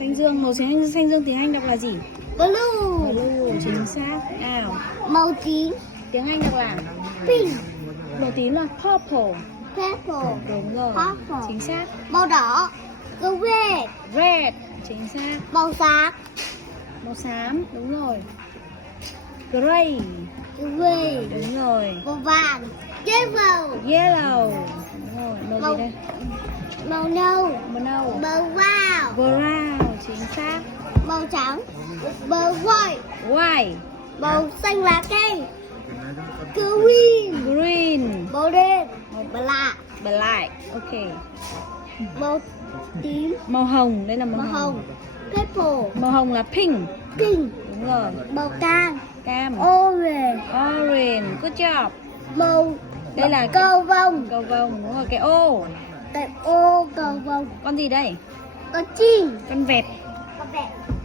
Xanh dương, màu xanh dương tiếng Anh đọc là gì? Blue. Blue, chính xác. Nào, Màu tím. tiếng Anh đọc là Pink. màu tím là purple. Purple. Đúng rồi, Purple. chính xác. Màu đỏ. Red. Red, chính xác. Màu xám. Màu xám, đúng rồi. Gray, Gray. đúng rồi. Màu vàng. Yellow. Yellow, đúng rồi. Màu Màu- gì đây? Màu nâu. Màu nâu. Màu wow. Brown, chính xác. Màu trắng. Màu white. White, Màu xanh lá cây. Green. green, Màu đen. Màu black. black, ok. Màu tím. Màu hồng, đây là Màu hồng. Purple. Màu hồng là pink, Pink. đúng rồi. Màu cam. Cam, Orange. orange, good job. Màu Đây là cầu vồng. cầu vồng, đúng rồi. Cái ô, Cái ô cầu vồng. con gì đây? Con chim. Con vẹt. Con vẹt.